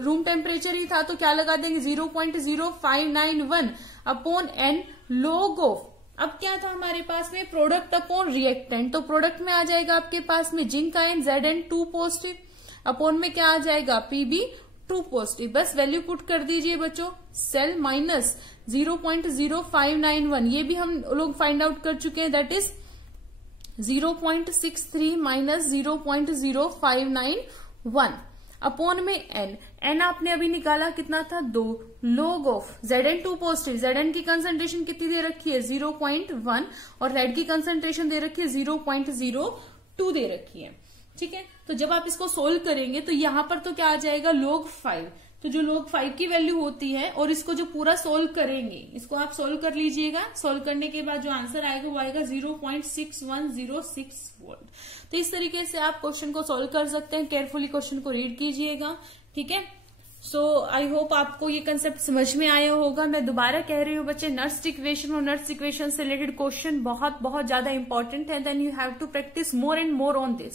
रूम टेम्परेचर ही था तो क्या लगा देंगे 0.0591 अपॉन N log ऑफ, अब क्या था हमारे पास में, प्रोडक्ट अपॉन रिएक्टेंट, तो प्रोडक्ट में आ जाएगा आपके पास में zinc ion Zn2 positive, upon में क्या आ जाएगा Pb2 पॉजिटिव। बस वैल्यू पुट कर दीजिए बच्चों, सेल माइनस 0.0591, ये भी हम लोग फाइंड आउट कर चुके हैं, दैट इज 0.63 माइनस 0.0591 अपॉन में n आपने अभी निकाला कितना था, 2 log of Zn2 positive, Zn की कंसंट्रेशन कितनी दे रखी है 0.1 और रेड की कंसंट्रेशन दे रखी है 0.02 दे रखी है, ठीक है। तो जब आप इसको सोल्व करेंगे तो यहां पर तो क्या आ जाएगा log 5, तो जो log 5 की वैल्यू होती है, और इसको जो पूरा सोल्व करेंगे, इसको आप सोल्व कर लीजिएगा, सोल्व करने के बाद जो आंसर आएगा वो आएगा 0.6106 वोल्ट। तो इस तरीके से आप क्वेश्चन को सोल्व कर सकते हैं, केयरफुली क्वेश्चन को रीड कीजिएगा, ठीक है। सो आई होप आपको ये कंसेप्ट समझ में आया होगा। मैं दोबारा कह रही हूँ बच्चे, नर्स इक्वेशन और नर्स इक्वेशन से रिलेटेड क्वेश्चन बहुत बहुत ज्यादा इंपॉर्टेंट है, then you have to practice more and more on this.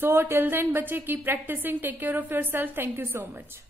So till then बच्चे keep practicing, take care of yourself, thank you so much.